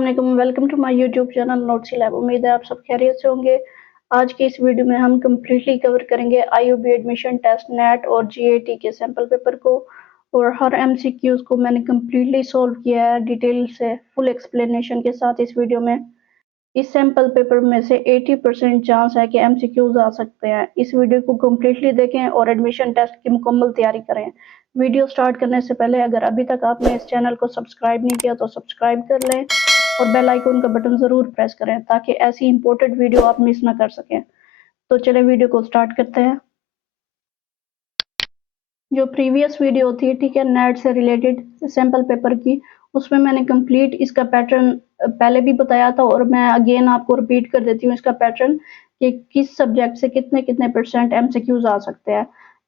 अस्सलाम वालेकुम, welcome to my YouTube channel Notes Lab. उम्मीद है आप सब खैरियत से होंगे। आज की इस वीडियो में हम कम्प्लीटली कवर करेंगे आईओबी एडमिशन टेस्ट नेट और जीएटी के सैम्पल पेपर को, और हर एमसीक्यूज को मैंने कम्प्लीटली सॉल्व किया है डिटेल से, फुल एक्सप्लेनेशन के साथ इस वीडियो में। इस सैम्पल पेपर में से 80% चांस है कि एमसीक्यूज आ सकते हैं। इस वीडियो को कम्प्लीटली देखें और एडमिशन टेस्ट की मुकम्मल तैयारी करें। वीडियो स्टार्ट करने से पहले अगर अभी तक आपने इस चैनल को सब्सक्राइब नहीं किया तो सब्सक्राइब कर लें और बेल आइकन का बटन जरूर प्रेस करें ताकि ऐसी इंपॉर्टेंट वीडियो आप मिस ना कर सकें। तो चले वीडियो को स्टार्ट करते हैं। जो प्रीवियस वीडियो होती है, ठीक है, नेट से रिलेटेड सैम्पल पेपर की, उसमें मैंने कंप्लीट इसका पैटर्न पहले भी बताया था और मैं अगेन आपको रिपीट कर देती हूँ इसका पैटर्न कि किस सब्जेक्ट से कितने कितने % एमसीक्यूज आ सकते हैं,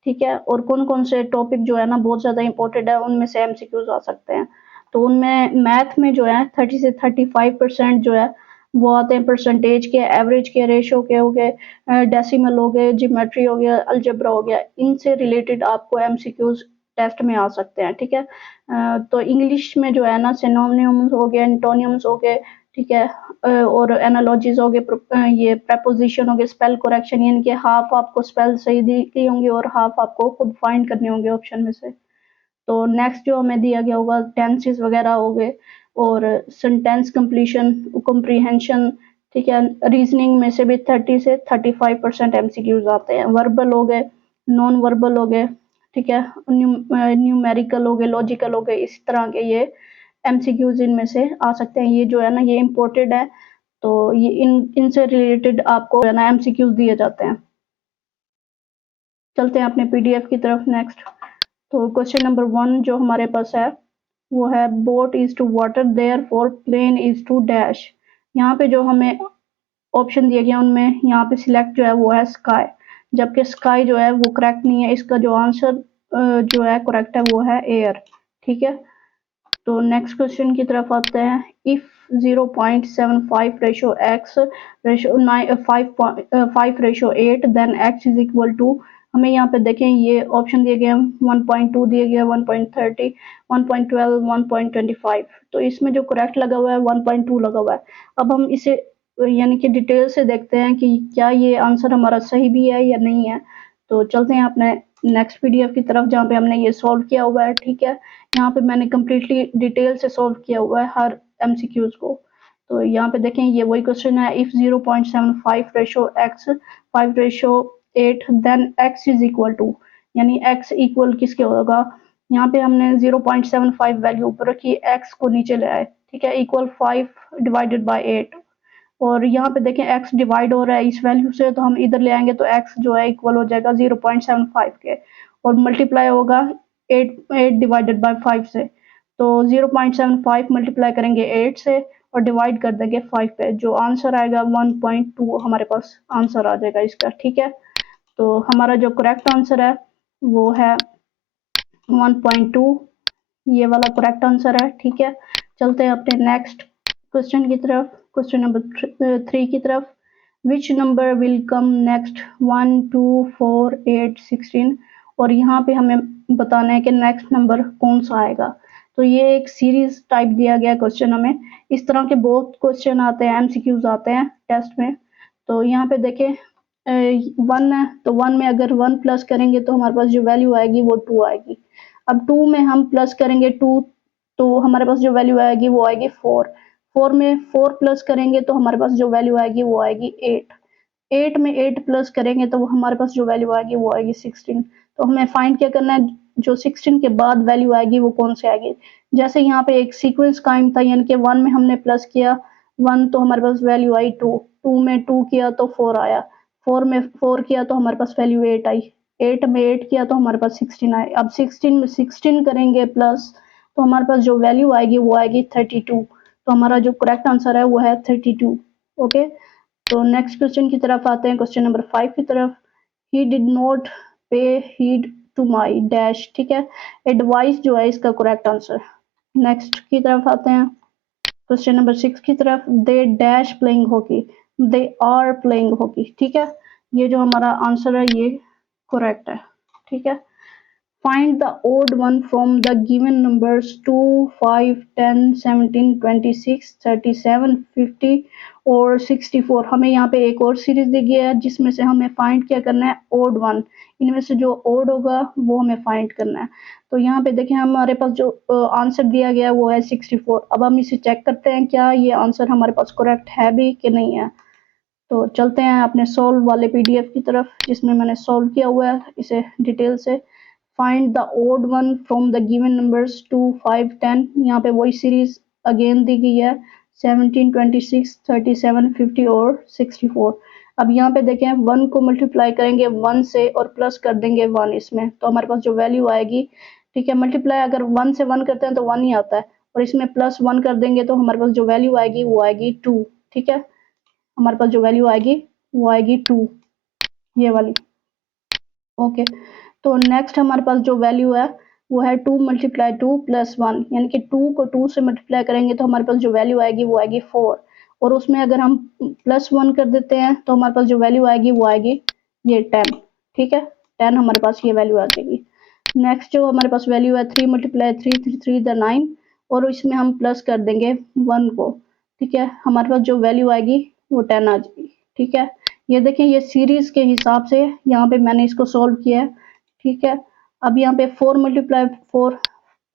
ठीक है, और कौन कौन से टॉपिक जो है ना बहुत ज़्यादा इंपॉर्टेंट है उनमें से एमसीक्यूज आ सकते हैं। तो उनमें मैथ में जो है 30 से 35% जो है वो आते हैं परसेंटेज के, एवरेज के, रेशो के हो गए, डेसिमल हो गए, ज्योमेट्री हो गया, अलजेब्रा हो गया, इनसे रिलेटेड आपको एमसीक्यूज टेस्ट में आ सकते हैं, ठीक है। तो इंग्लिश में जो है ना सिनोनिम्स हो गए, एंटोनिम्स हो गए, ठीक है, और एनालॉजीज हो गए, ये प्रेपोजिशन हो गए, स्पेल करेक्शन, यानी कि हाफ आपको स्पेल सही दी गई होंगी और हाफ आपको खुद फाइंड करने होंगे ऑप्शन में से। तो नेक्स्ट जो हमें दिया गया होगा टेंसेस वगैरह हो गए और सेंटेंस कंप्लीशन, कॉम्प्रीहेंशन, ठीक है। रीजनिंग में से भी 30 से 35% एमसीक्यूज आते हैं। वर्बल हो गए, नॉन वर्बल हो गए, ठीक है, न्यूमेरिकल हो गए, लॉजिकल हो गए, इस तरह के ये एमसीक्यूज इनमें से आ सकते हैं। ये जो है ना ये इम्पोर्टेड है, तो ये इनसे रिलेटेड आपको है ना एमसीक्यूज दिए जाते हैं। चलते हैं अपने पीडीएफ की तरफ। नेक्स्ट तो क्वेश्चन नंबर 1 जो हमारे पास है वो है boat is to water therefore plane is to dash. यहाँ पे जो हमें ऑप्शन दिए गए उनमें यहाँ पे सिलेक्ट जो है वो है स्काई, जबकि स्काई जो है वो करेक्ट नहीं है। इसका जो आंसर जो है करेक्ट है वो है एयर, ठीक है। तो नेक्स्ट क्वेश्चन की तरफ आते हैं। If 0.75 ratio x ratio 5 ratio 8 then x is equal to, हमें यहाँ पे देखें ये ऑप्शन दिए गए हैं 1.2 दिए गए, 1.30, 1.12, 1.25। तो इसमें जो करेक्ट लगा हुआ है 1.2 लगा हुआ है। अब हम इसे यानी कि डिटेल से देखते हैं कि क्या ये आंसर हमारा सही भी है या नहीं है। तो चलते हैं अपने नेक्स्ट पीडीएफ की तरफ जहाँ पे हमने ये सॉल्व किया हुआ है, ठीक है। यहाँ पे मैंने कम्प्लीटली डिटेल से सॉल्व किया हुआ है हर एमसीक्यूज को। तो यहाँ पे देखें ये वही क्वेश्चन है। If 0.75 ratio x 5 ratio 8 then x is equal to, यानी एक्स इक्वल किसके होगा। यहाँ पे हमने 0.75 वैल्यू ऊपर रखी, एक्स को नीचे ले आए, ठीक है, इक्वल 5 डिवाइडेड बाय 8। और यहाँ पे देखें x डिवाइड हो रहा है इस वैल्यू से, तो हम इधर ले आएंगे तो x जो है इक्वल हो जाएगा 0.75 के, और मल्टीप्लाई होगा 8 डिवाइडेड बाय 5 से। तो 0.75 मल्टीप्लाई करेंगे 8 से और डिवाइड कर देंगे 5 पे, जो आंसर आएगा 1.2 हमारे पास आंसर आ जाएगा इसका, ठीक है। तो हमारा जो करेक्ट आंसर है वो है 1.2, ये वाला करेक्ट आंसर है, ठीक है। चलते हैं अपने नेक्स्ट क्वेश्चन की तरफ, क्वेश्चन नंबर 3 की तरफ। Which number will come next 1 2 4 8 16, और यहाँ पे हमें बताना है कि नेक्स्ट नंबर कौन सा आएगा। तो ये एक सीरीज टाइप दिया गया क्वेश्चन हमें। इस तरह के बहुत क्वेश्चन आते हैं, एमसीक्यूज आते हैं टेस्ट में। तो यहाँ पे देखें 1 है, तो 1 में अगर 1 प्लस करेंगे तो हमारे पास जो वैल्यू आएगी वो 2 आएगी। अब 2 में हम प्लस करेंगे 2, तो हमारे पास जो वैल्यू आएगी वो आएगी 4। 4 में 4 प्लस करेंगे तो हमारे पास जो वैल्यू आएगी वो आएगी 8। 8 में 8 प्लस करेंगे तो हमारे पास जो वैल्यू आएगी वो आएगी 16। तो हमें फाइंड क्या करना है, जो 16 के बाद वैल्यू आएगी वो कौन सी आएगी। जैसे यहाँ पे एक सीक्वेंस कायम था, यानी कि 1 में हमने प्लस किया 1 तो हमारे पास वैल्यू आई 2, 2 में 2 किया तो 4 आया, 4 में 4 किया तो हमारे पास वैल्यू 8 आई, 8 में 8 किया तो हमारे पास 16 आए। अब 16 में 16 करेंगे प्लस तो हमारे पास जो वैल्यू आएगी वो आएगी 32। तो हमारा जो करेक्ट आंसर है वो है 32, ओके। तो नेक्स्ट क्वेश्चन की तरफ आते हैं, क्वेश्चन नंबर 5 की तरफ। ही डिड नॉट पे हीड टू माई डैश, ठीक है, एडवाइस जो है इसका करेक्ट आंसर। नेक्स्ट की तरफ आते हैं, क्वेश्चन नंबर 6 की तरफ। They dash playing hockey, they are playing hockey, ठीक है, ये जो हमारा आंसर है ये करेक्ट है, ठीक है। Find the odd one from the given numbers 2, 5, 10, 17, 26, 37, 50 और 64। हमें यहाँ पे एक और सीरीज दी गई है जिसमें से हमें फाइंड क्या करना है, ओड वन। इनमें से जो ओड होगा वो हमें फाइंड करना है। तो यहाँ पे देखें हमारे पास जो आंसर दिया गया है वो है 64। अब हम इसे चेक करते हैं क्या ये आंसर हमारे पास करेक्ट है भी कि नहीं है। तो चलते हैं अपने सोल्व वाले पीडीएफ की तरफ जिसमें मैंने सोल्व किया हुआ है इसे डिटेल से। Find the odd one from the given numbers 2, 5, 10। यहाँ पे वही सीरीज अगेन दी गई है 17, 26, 37, 50 और 64। अब यहाँ पे देखें 1 को मल्टीप्लाई करेंगे 1 से और प्लस कर देंगे 1 इसमें, तो हमारे पास जो वैल्यू आएगी, ठीक है, मल्टीप्लाई अगर 1 से 1 करते हैं तो 1 ही आता है और इसमें प्लस 1 कर देंगे तो हमारे पास जो वैल्यू आएगी वो आएगी 2। ठीक है, हमारे पास जो वैल्यू आएगी वो आएगी 2, ये वाली। ओके, तो नेक्स्ट हमारे पास जो वैल्यू है वो है 2 मल्टीप्लाई 2 प्लस 1, यानी कि 2 को 2 से मल्टीप्लाई करेंगे तो हमारे पास जो वैल्यू आएगी वो आएगी 4 और उसमें अगर हम प्लस 1 कर देते हैं तो हमारे पास जो वैल्यू आएगी वो आएगी ये 10। ठीक है, 10 हमारे पास ये वैल्यू आ जाएगी। नेक्स्ट जो हमारे पास वैल्यू है 3 मल्टीप्लाई 3, 3 द 9 और इसमें हम प्लस कर देंगे 1 को। ठीक है, हमारे पास जो वैल्यू आएगी वो 10 आ जाएगी। ठीक है, ये देखें ये सीरीज के हिसाब से यहाँ पे मैंने इसको सोल्व किया है। ठीक है, अब यहाँ पे 4 मल्टीप्लाई 4,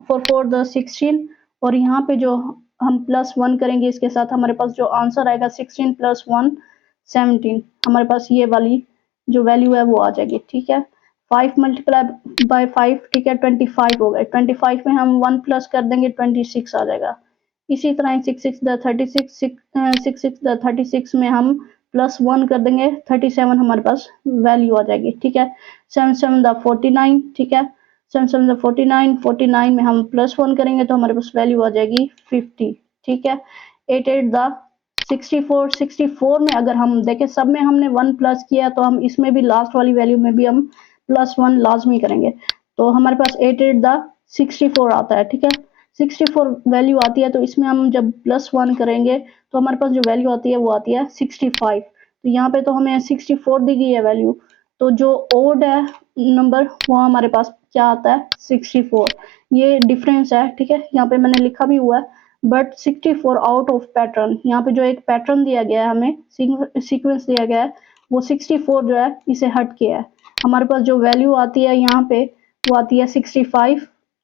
4 द 16 और यहाँ पे जो हम प्लस 1 करेंगे इसके साथ हमारे पास जो आंसर आएगा 16 प्लस 1 17, हमारे पास ये वाली जो वैल्यू है वो आ जाएगी। ठीक है, 5 मल्टीप्लाई बाय 5, ठीक है, 25 हो गए। 25 में हम 1 प्लस कर देंगे 26 आ जाएगा। इसी तरह 6 6 द 36, 6 6 द 36 में हम प्लस 1 कर देंगे 37 हमारे पास वैल्यू आ जाएगी। ठीक है, 7 7 द 49, ठीक है, 7 7 द 49, 49 में हम प्लस 1 करेंगे तो हमारे पास वैल्यू आ जाएगी 50। ठीक है, 8 8 द 64, 64 में अगर हम देखें सब में हमने 1 प्लस किया तो हम इसमें भी लास्ट वाली वैल्यू में भी हम प्लस 1 लाजमी करेंगे, तो हमारे पास 8 8 द 64 आता है। ठीक है, 64 वैल्यू आती है तो इसमें हम जब प्लस 1 करेंगे तो हमारे पास जो वैल्यू आती है वो आती है 65। तो यहाँ पे तो हमें 64 दी गई है वैल्यू, तो जो ओड है नंबर वो हमारे पास क्या आता है 64, ये डिफरेंस है। ठीक है, यहाँ पे मैंने लिखा भी हुआ है बट 64 आउट ऑफ पैटर्न, यहाँ पे जो एक पैटर्न दिया गया है हमें सीक्वेंस दिया गया है वो 64 जो है इसे हट के है। हमारे पास जो वैल्यू आती है यहाँ पे वो आती है 65।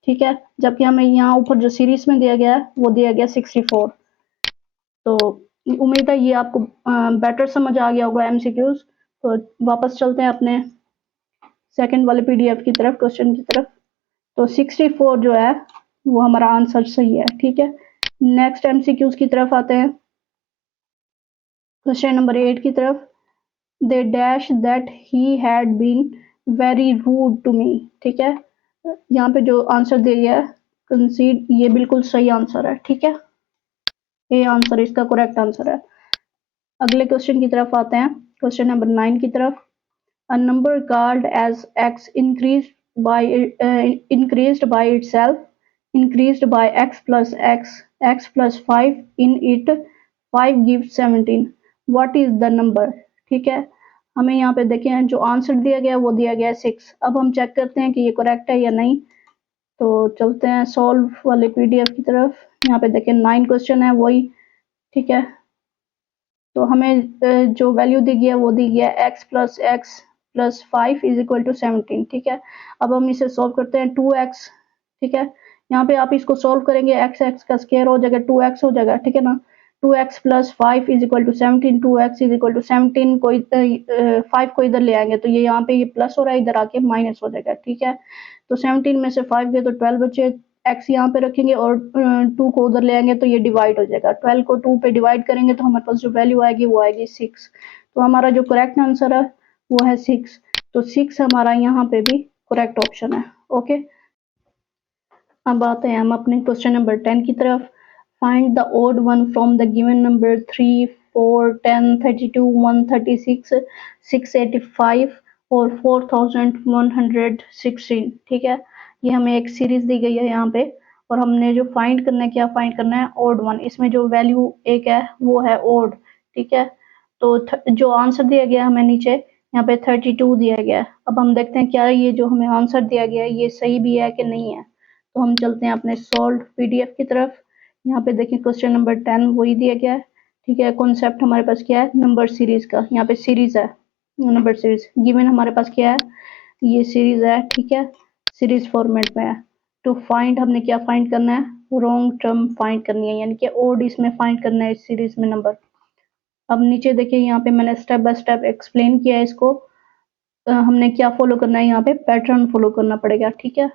ठीक है, जबकि हमें यहाँ ऊपर जो सीरीज में दिया गया है वो दिया गया 64। तो उम्मीद है ये आपको बेटर समझ आ गया होगा एमसीक्यूज। तो वापस चलते हैं अपने सेकंड वाले पीडीएफ की तरफ, क्वेश्चन की तरफ। तो 64 जो है वो हमारा आंसर सही है। ठीक है, नेक्स्ट एमसीक्यूज की तरफ आते हैं, क्वेश्चन नंबर 8 की तरफ। They dash that he had been very rude to me. ठीक है, यहाँ पे जो आंसर दिया गया है कंसीड, ये बिल्कुल सही आंसर है। ठीक है, ये आंसर इसका करेक्ट आंसर है। अगले क्वेश्चन की तरफ आते हैं, क्वेश्चन नंबर 9 की तरफ। A number called as x increased by itself, increased by x plus x, x plus 5 in it, 5 gives 17. What is the number? ठीक है, हमें यहाँ पे देखें जो आंसर दिया गया वो दिया गया 6। अब हम चेक करते हैं कि ये करेक्ट है या नहीं। तो चलते हैं सॉल्व वाले पीडीएफ की तरफ। यहाँ पे देखें 9 क्वेश्चन है वही। ठीक है, तो हमें जो वैल्यू दी गई है वो दी गई है x plus x plus 5 is equal to 17। ठीक है, अब हम इसे सॉल्व करते हैं 2x। ठीक है, यहाँ पे आप इसको सॉल्व करेंगे x x का स्क्वायर हो जाएगा 2x हो जाएगा। ठीक है ना, 2x plus 5 is equal to 17, 2x is equal to 17 को 5 को इधर ले आएंगे तो ये यहाँ पे ये प्लस हो रहा है, इधर आके माइनस हो जाएगा। ठीक है, तो 17 में से 5 गए तो 12 बचे, x यहाँ पे रखेंगे और 2 को उधर ले आएंगे तो ये डिवाइड हो जाएगा। 12 को 2 पे डिवाइड करेंगे तो हमारे पास जो वैल्यू आएगी वो आएगी 6। तो हमारा जो करेक्ट आंसर है वो है 6। तो 6 हमारा यहाँ पे भी करेक्ट ऑप्शन है। ओके, अब आते हैं हम अपने क्वेश्चन नंबर 10 की तरफ। Find the odd one from the given number 3, 4, 10, 32, 136, 685 और 4116। ठीक है, ये हमें एक सीरीज दी गई है यहाँ पे और हमने जो फाइंड करना है, क्या फाइंड करना है, ओड वन। इसमें जो वैल्यू एक है वो है ओड। ठीक है, तो जो आंसर दिया गया हमें नीचे यहाँ पे 32 दिया गया है। अब हम देखते हैं क्या ये जो हमें आंसर दिया गया है ये सही भी है कि नहीं है। तो हम चलते हैं अपने सॉल्व पीडीएफ की तरफ। यहाँ पे देखें क्वेश्चन नंबर 10 वही दिया गया है, ठीक है। कॉन्सेप्ट हमारे पास क्या है, नंबर सीरीज का। यहाँ पे सीरीज है, नंबर सीरीज गिवन हमारे पास क्या है, ये सीरीज है, ठीक है, सीरीज फॉर्मेट में है। टू फाइंड हमने क्या फाइंड करना है, रॉन्ग टर्म फाइंड करनी है, यानी कि ओड इसमें फाइंड करना है इस सीरीज में नंबर। अब नीचे देखिए यहाँ पे मैंने स्टेप बाय स्टेप एक्सप्लेन किया है इसको। हमने क्या फॉलो करना है, यहाँ पे पैटर्न फॉलो करना पड़ेगा, ठीक है।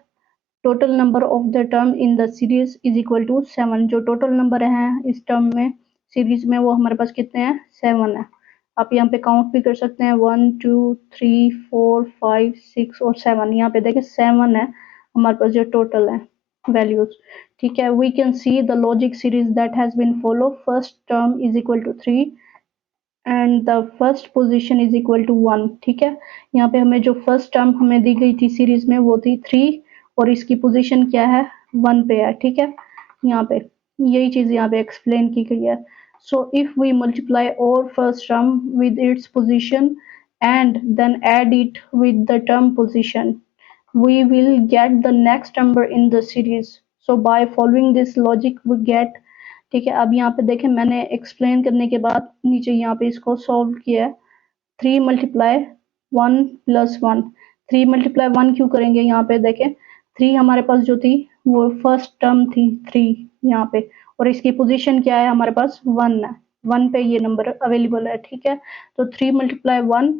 Total number of the term in the series is equal to 7। जो टोटल नंबर है इस टर्म में सीरीज में वो हमारे पास कितने हैं, 7 है। आप यहाँ पे काउंट भी कर सकते हैं, 1 2 3 4 5 6 और 7। यहाँ पे देखिए 7 है हमारे पास जो टोटल है वैल्यूज, ठीक है। We can see the logic series that has been follow, first term is equal to 3 and the first position is equal to 1, ठीक है। यहाँ पे हमें जो फर्स्ट टर्म हमें दी गई थी सीरीज में वो थी 3 और इसकी पोजीशन क्या है, 1 पे है, ठीक है। यहाँ पे यही चीज यहाँ पे एक्सप्लेन की गई है। सो इफ वी मल्टीप्लाई और first term with its position and then add it with the term position, we will get the next number in the series. So by following this logic we get, ठीक है। अब यहाँ पे देखें मैंने explain करने के बाद नीचे यहाँ पे इसको सॉल्व किया है। 3 मल्टीप्लाई 1 प्लस 1, 3 मल्टीप्लाई 1 क्यों करेंगे, यहाँ पे देखें 3 हमारे पास जो थी वो फर्स्ट टर्म थी 3 यहाँ पे, और इसकी पोजीशन क्या है हमारे पास 1 है, 1 पे ये नंबर अवेलेबल है, ठीक है। तो 3 मल्टीप्लाई 1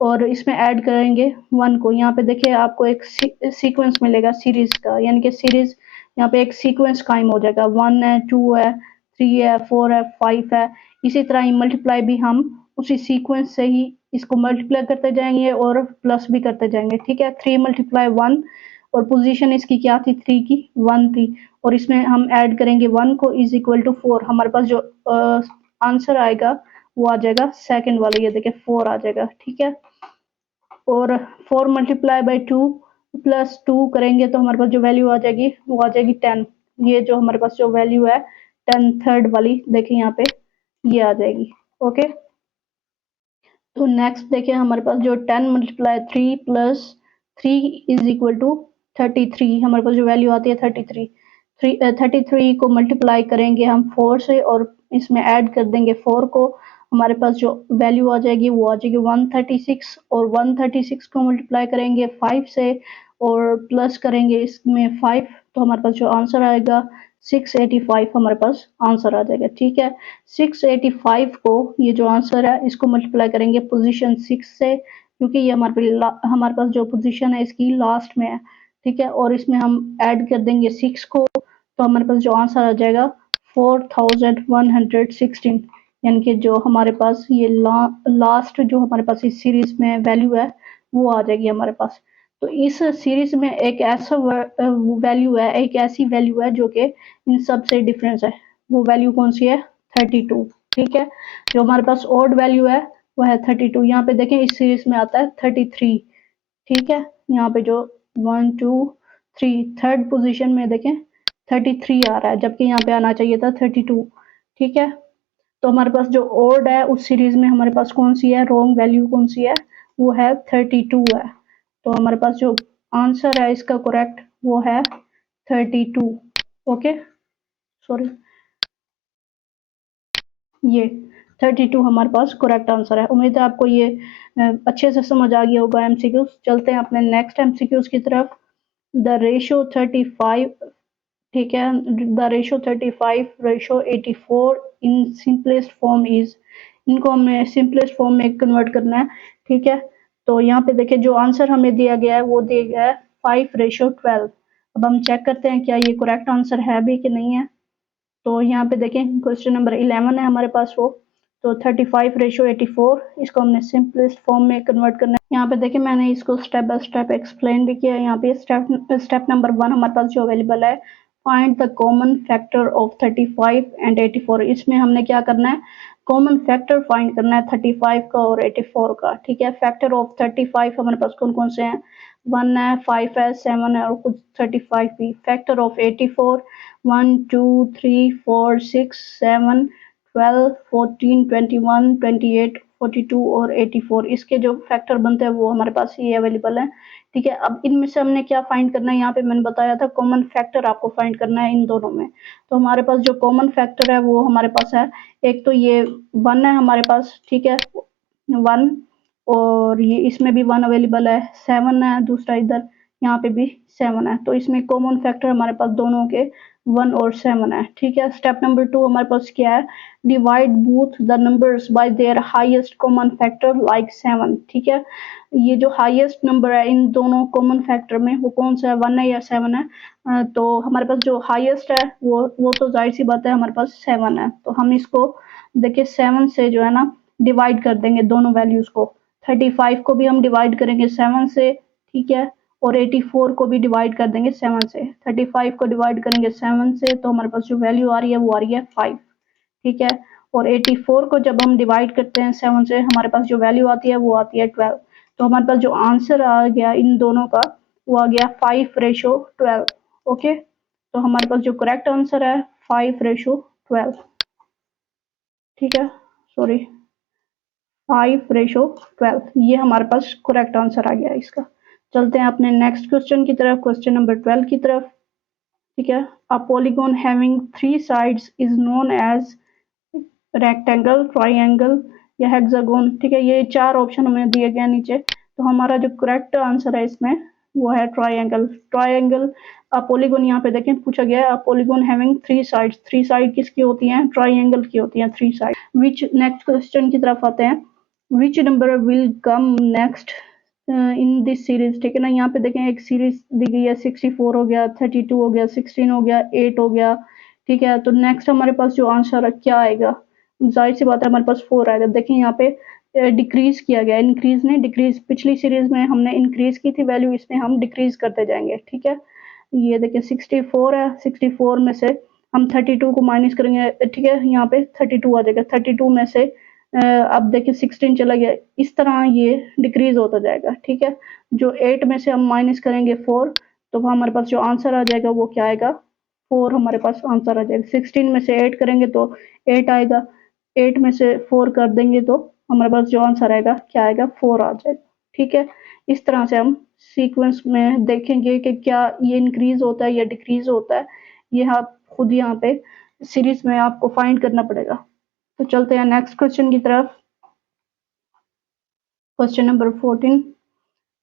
और इसमें ऐड करेंगे 1 को। यहाँ पे देखिए आपको एक सीक्वेंस मिलेगा सीरीज का, यानी कि सीरीज यहाँ पे एक सीक्वेंस कायम हो जाएगा, 1 है 2 है 3 है 4 है 5 है। इसी तरह ही मल्टीप्लाई भी हम उसी सीक्वेंस से ही इसको मल्टीप्लाई करते जाएंगे और प्लस भी करते जाएंगे, ठीक है। 3 मल्टीप्लाई 1 और पोजीशन इसकी क्या थी, 3 की 1 थी, और इसमें हम ऐड करेंगे 1 को इज इक्वल टू 4। हमारे पास जो आंसर आएगा वो आ जाएगा सेकंड वाला, ये देखिए 4 आ जाएगा, ठीक है। और 4 मल्टीप्लाई बाई 2 प्लस 2 करेंगे तो हमारे पास जो वैल्यू आ जाएगी वो आ जाएगी 10। ये जो हमारे पास जो वैल्यू है 10 थर्ड वाली देखिए यहाँ पे ये आ जाएगी, ओके। तो नेक्स्ट देखिए हमारे पास जो 10 multiply 3 plus 3 is equal to 33, हमारे पास जो वैल्यू आती है 33 को मल्टीप्लाई करेंगे हम 4 से और इसमें ऐड कर देंगे 4 को, हमारे पास जो वैल्यू आ जाएगी वो आ जाएगी 136, और 136 को मल्टीप्लाई करेंगे 5 से और प्लस करेंगे इसमें 5, तो हमारे पास जो आंसर आएगा 685 हमारे पास आंसर आ जाएगा, ठीक है। 685 को ये जो आंसर है इसको मल्टीप्लाई करेंगे पोजीशन 6 से, क्योंकि ये हमारे पास जो पोजीशन है इसकी लास्ट में है, ठीक है। और इसमें हम ऐड कर देंगे 6 को, तो हमारे पास जो आंसर आ जाएगा 4116, यानी कि जो हमारे पास ये लास्ट जो हमारे पास इस सीरीज में वैल्यू है वो आ जाएगी हमारे पास। तो इस सीरीज में एक ऐसा वैल्यू है, एक ऐसी वैल्यू है जो कि इन सब से डिफरेंस है, वो वैल्यू कौन सी है, 32, ठीक है। जो हमारे पास ऑड वैल्यू है वो है 32। यहाँ पे देखें इस सीरीज में आता है 33, ठीक है। यहाँ पे जो 1 2 3 थर्ड पोजीशन में देखें 33 आ रहा है, जबकि यहाँ पे आना चाहिए था 32, ठीक है। तो हमारे पास जो ओड है उस सीरीज में हमारे पास कौन सी है, रॉन्ग वैल्यू कौन सी है, वो है 32 है। तो हमारे पास जो आंसर है इसका करेक्ट वो है 32, ओके सॉरी, ये 32 हमारे पास करेक्ट आंसर है। उम्मीद है आपको ये अच्छे से समझ आ गया होगा एमसीक्यूज। चलते हैं अपने नेक्स्ट एमसीक्यूज की तरफ। द रेशो 35, ठीक है, the ratio 35 ratio 84 in simplest form is, इनको हमें सिंपलेस्ट फॉर्म में कन्वर्ट करना है, ठीक है। तो यहाँ पे देखिए जो आंसर हमें दिया गया है वो दिया गया है 5:12। अब हम चेक करते हैं क्या ये करेक्ट आंसर है भी कि नहीं है। तो यहाँ पे देखें क्वेश्चन नंबर 11 है हमारे पास वो, तो 35:84 इसको हमने सिंपलेस्ट फॉर्म में कन्वर्ट करना है। यहाँ पे देखिए मैंने इसको स्टेप बाय स्टेप एक्सप्लेन भी किया है। यहाँ पे स्टेप नंबर 1 हमारे पास जो अवेलेबल है, find the common factor of 35 and 84। इसमें हमने क्या करना है, कॉमन फैक्टर फाइंड करना है 35 का और 84 का, ठीक है। फैक्टर ऑफ 35 हमारे पास कौन कौन से हैं, 1 है 5 है 7 है और कुछ 35 भी। फैक्टर ऑफ 84 1 2 3 4 6 7 12 14 21 28 42 और 84, इसके जो फैक्टर बनते हैं वो हमारे पास ये अवेलेबल है। ठीक है, अब इनमें से हमने क्या फाइंड करना है, यहाँ पे मैंने बताया था कॉमन फैक्टर आपको फाइंड करना है इन दोनों में। तो हमारे पास जो कॉमन फैक्टर है वो हमारे पास है, एक तो ये 1 है हमारे पास, ठीक है 1, और ये इसमें भी 1 अवेलेबल है, 7 है दूसरा, इधर यहाँ पे भी 7 है। तो इसमें कॉमन फैक्टर हमारे पास दोनों के 1 और 7 है। ठीक है, स्टेप नंबर 2 हमारे पास क्या है, divide both the numbers by there highest common factor like 7। ठीक है, ये जो हाईएस्ट नंबर है इन दोनों कॉमन फैक्टर में वो कौन सा है, 1 है या 7 है। तो हमारे पास जो हाईएस्ट है वो तो जाहिर सी बात है हमारे पास 7 है। तो हम इसको देखिए 7 से जो है ना डिवाइड कर देंगे दोनों वैल्यूज को। 35 को भी हम डिवाइड करेंगे 7 से, ठीक है, और 84 को भी डिवाइड कर देंगे 7 से। 35 को डिवाइड करेंगे 7 से तो हमारे पास जो वैल्यू आ रही है वो आ रही है 5। ठीक है, और 84 को जब हम डिवाइड करते हैं 7 से हमारे पास जो वैल्यू आती है वो आती है 12। तो हमारे पास जो आंसर आ गया इन दोनों का वो आ गया 5:12। ओके, तो हमारे पास जो करेक्ट आंसर है 5:12। ठीक है, सॉरी 5:12, ये हमारे पास करेक्ट आंसर आ गया इसका। चलते हैं अपने नेक्स्ट क्वेश्चन की तरफ, क्वेश्चन नंबर 12 की तरफ। ठीक है, a polygon having 3 sides is known as rectangle, triangle या हेक्सागोन। ठीक है, ये 4 ऑप्शन हमें दिए गए नीचे। तो हमारा जो करेक्ट आंसर है इसमें वो है ट्राइंगल। ट्राइंगल पॉलीगॉन, यहाँ पे देखें पूछा गया है पॉलीगॉन हैविंग 3 साइड्स, 3 साइड किसकी होती हैं, ट्राइंगल की होती हैं 3 साइड। विच, नेक्स्ट क्वेश्चन की तरफ आते हैं, which number will come next in this series. ठीक है ना, यहाँ पे देखें एक सीरीज दी गई है, 64 हो गया, 32 हो गया, 16 हो गया, 8 हो गया। ठीक है, तो नेक्स्ट हमारे पास जो आंसर है क्या आएगा, जाहिर सी बात है हमारे पास 4 आएगा। देखिए यहाँ पे डिक्रीज किया गया, इंक्रीज नहीं डिक्रीज, पिछली सीरीज में हमने इंक्रीज की थी वैल्यू, इसमें हम डिक्रीज करते जाएंगे। ठीक है, ये देखिए 64 है, 64 में से हम 32 को माइनस करेंगे। ठीक है, यहाँ पे 32 आ जाएगा, 32 में से अब देखिए 16 चला गया, इस तरह ये डिक्रीज होता जाएगा। ठीक है, जो 8 में से हम माइनस करेंगे 4, तो हमारे पास जो आंसर आ जाएगा वो क्या आएगा, 4 हमारे पास आंसर आ जाएगा। 16 में से 8 करेंगे तो 8 आएगा, 8 में से 4 कर देंगे तो हमारे पास जो आंसर आएगा क्या आएगा, 4 आ जाएगा। ठीक है, इस तरह से हम सीक्वेंस में देखेंगे कि क्या ये इंक्रीज होता है या डिक्रीज होता है, ये आप खुद यहाँ पे सीरीज में आपको फाइंड करना पड़ेगा। तो चलते हैं नेक्स्ट क्वेश्चन की तरफ, question number 14।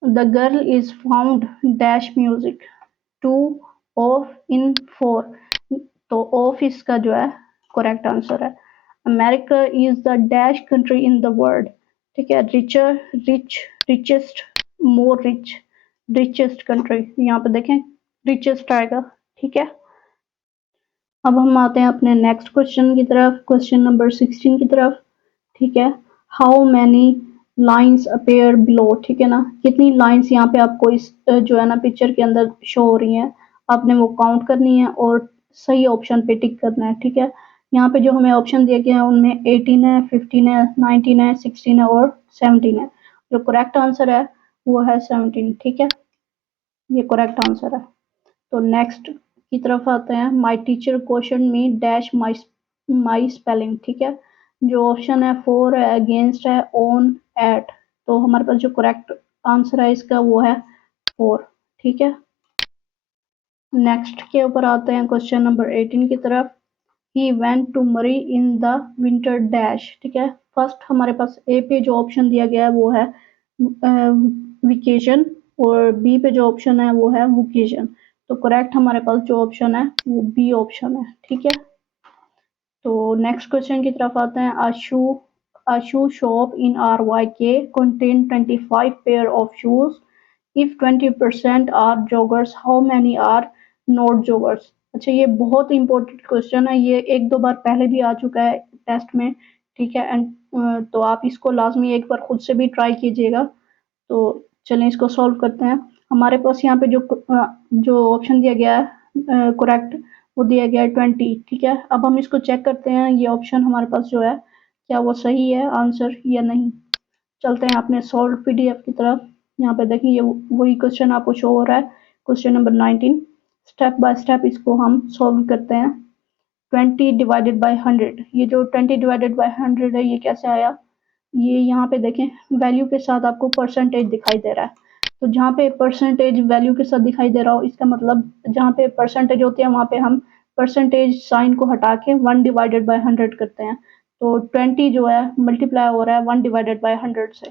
The girl is found dash music 2 of in 4। तो ऑफ इसका जो है करेक्ट आंसर है। America is the dash country in the world. ठीक है, richer, rich, richest, more rich, richest country, यहाँ पे देखें रिचेस्ट आएगा। ठीक है, अब हम आते हैं अपने नेक्स्ट क्वेश्चन की तरफ, क्वेश्चन नंबर 16 की तरफ। ठीक है, how many lines appear below. ठीक है ना, कितनी लाइन्स यहाँ पे आपको इस जो है ना पिक्चर के अंदर शो हो रही हैं, आपने वो काउंट करनी है और सही ऑप्शन पे टिक करना है। ठीक है, यहाँ पे जो हमें ऑप्शन दिए गए हैं उनमें 18 है, 15 है, 19 है, 16 है और 17 है। जो करेक्ट आंसर है वो है 17। ठीक है, ये करेक्ट आंसर है। तो नेक्स्ट की तरफ आते हैं, my teacher question me dash my spelling. ठीक है, जो ऑप्शन है 4 है, अगेंस्ट है, ऑन, एट। तो हमारे पास जो करेक्ट आंसर है इसका वो है 4। ठीक है, नेक्स्ट के ऊपर आते हैं क्वेश्चन नंबर 18 की तरफ। ही वेंट टू मरी इन द विंटर डैश। ठीक है, फर्स्ट हमारे पास ए पे जो ऑप्शन दिया गया है वो है विकेशन और बी पे जो ऑप्शन है वो है वोकेशन। तो करेक्ट हमारे पास जो ऑप्शन है वो बी ऑप्शन है। ठीक है, तो नेक्स्ट क्वेश्चन की तरफ आते हैं। A shoe shop in R Y K contain 25 pair of shoes, if 20% are joggers how many are not joggers. अच्छा, ये बहुत इंपॉर्टेंट क्वेश्चन है, ये 1-2 बार पहले भी आ चुका है टेस्ट में। ठीक है, एंड तो आप इसको लाजमी एक बार खुद से भी ट्राई कीजिएगा। तो चलें इसको सॉल्व करते हैं। हमारे पास यहाँ पे जो ऑप्शन दिया गया है करेक्ट, वो दिया गया है 20। ठीक है, अब हम इसको चेक करते हैं ये ऑप्शन हमारे पास जो है क्या वो सही है आंसर या नहीं। चलते हैं अपने सॉल्व पीडीएफ की तरफ। यहाँ पे देखिए ये वही क्वेश्चन आपको शो हो रहा है, question number 19। Step by step इसको हम सॉल्व करते हैं। 20 डिवाइडेड बाय 100, ये जो 20 डिवाइडेड बाय 100 है ये कैसे आया, ये यहाँ पे देखें वैल्यू के साथ आपको परसेंटेज दिखाई दे रहा है, तो जहाँ पे परसेंटेज वैल्यू के साथ दिखाई दे रहा हो इसका मतलब जहाँ पे परसेंटेज होती है वहाँ पे हम परसेंटेज साइन को हटा के 1 डिवाइडेड बाय 100 करते हैं। तो 20 जो है मल्टीप्लाई हो रहा है 1 डिवाइडेड बाय 100 से,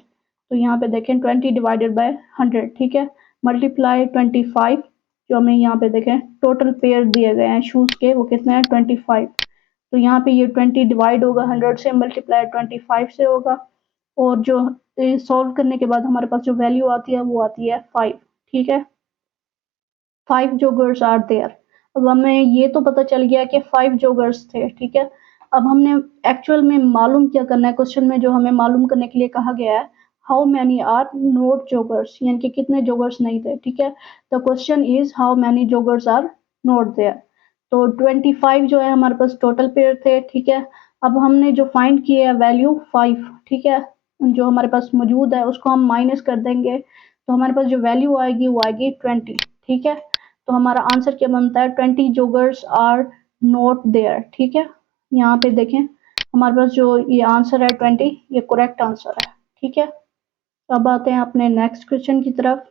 तो यहाँ पे देखें 20 डिवाइडेड बाय 100, ठीक है, मल्टीप्लाई 25, जो हमें यहाँ पे देखें टोटल पेयर दिए गए हैं शूज के वो कितने हैं 25, तो यहाँ पे ये 20 डिवाइड होगा 100 से, मल्टीप्लाई 25 से होगा, और जो सॉल्व करने के बाद हमारे पास जो वैल्यू आती है वो आती है 5, ठीक है, 5 जोगर्स आर देयर। अब हमें ये तो पता चल गया कि 5 जोगर्स थे, ठीक है। अब हमने एक्चुअल में मालूम क्या करना है, क्वेश्चन में जो हमें मालूम करने के लिए कहा गया है how many are not joggers, यानी कि कितने जोगर्स नहीं थे, ठीक है। The question is how many joggers are not there. तो 25 जो है हमारे पास टोटल पेयर थे, ठीक है। अब हमने जो फाइंड किया है वैल्यू 5, ठीक है, जो हमारे पास मौजूद है उसको हम माइनस कर देंगे, तो हमारे पास जो वैल्यू आएगी वो आएगी 20, ठीक है। तो हमारा आंसर क्या बनता है 20 जोगर्स आर नॉट देयर, ठीक है। यहाँ पे देखें हमारे पास जो ये आंसर है 20, ये करेक्ट आंसर है, ठीक है। अब आते हैं अपने नेक्स्ट क्वेश्चन की तरफ।